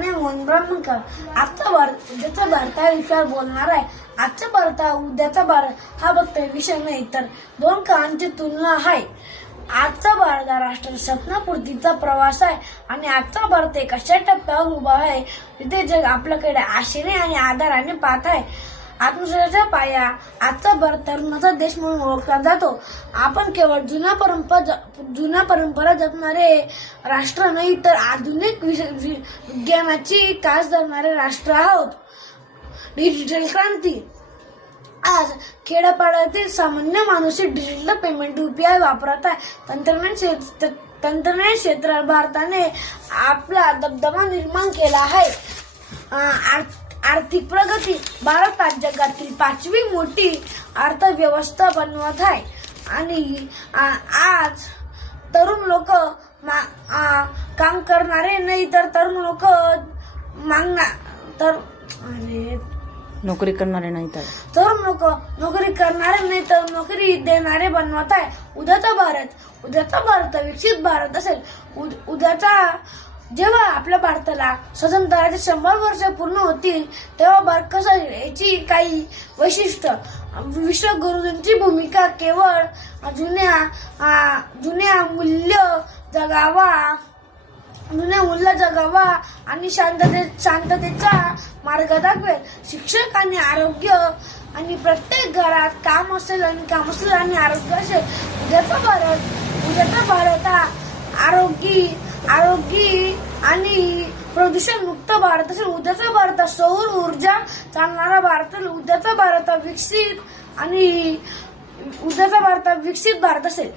आणि मन ब्रह्मकर आजचा भारत उद्याचा भारता विचार बोलणार आहे. आजचा भारत हा उद्याचा भारत हा फक्त विषय नाही तर दोन काळांची तुलना आहे. आजचा भारत हा राष्ट्र स्वप्नपूर्तीचा प्रवास आहे आणि आजचा भारत एक अशा टप्प्यावर उभा आहे जिथे जग आपल्याकडे आशेने आणि आधाराने पाहत आहे. आत्मविश्वासाचा पाया. आजचा भारत तरुणाचा देश म्हणून ओळखला जातो. आपण केवळ जुन्या परंपरा जुन्या परंपरा जपणारे राष्ट्र नाही तर आधुनिक विष- वि- विज्ञानाची कास धरणारे राष्ट्र आहोत. डिजिटल क्रांती. आज खेड्यापाड्यातील सामान्य माणूस डिजिटल पेमेंट युपीआय वापरत आहे. तंत्रज्ञान क्षेत्र तंत्रज्ञान क्षेत्रात भारताने आपला दबदबा निर्माण केला आहे. आज आर्थिक प्रगती भारत आज जगातील पाचवी मोठी अर्थव्यवस्था बनवत आहे. आणि आज तरुण लोक काम करणारे नाही तर तरुण लोक मागणार तर नोकरी करणारे नाही तर. तरुण लोक नोकरी करणारे नाही तर नोकरी देणारे बनवत आहे. उद्याचा भारत उद्याचा भारत विकसित भारत असेल. उद- उद्याचा जेव्हा आपल्या भारताला स्वतंत्राचे शंभर वर्ष पूर्ण होतील तेव्हा भारत कसं याची काही वैशिष्ट्य विश्वगुरूंची भूमिका केवळ जुन्या जुन्या मूल्य जगावा जुन्या मूल्य जगावा आणि शांतते शांततेचा मार्ग दाखवेल. शिक्षक आणि आरोग्य आणि प्रत्येक घरात काम असेल आणि काम असेल आणि आरोग्य असेल उद्याचा भारत उद्याचा भारत हा आरोग्य आरोग्य आणि प्रदूषण मुक्त भारत असेल उद्याचा भारत सौर ऊर्जा चालणारा भारत उद्याचा भारत विकसित आणि उद्याचा भारत विकसित भारत असेल.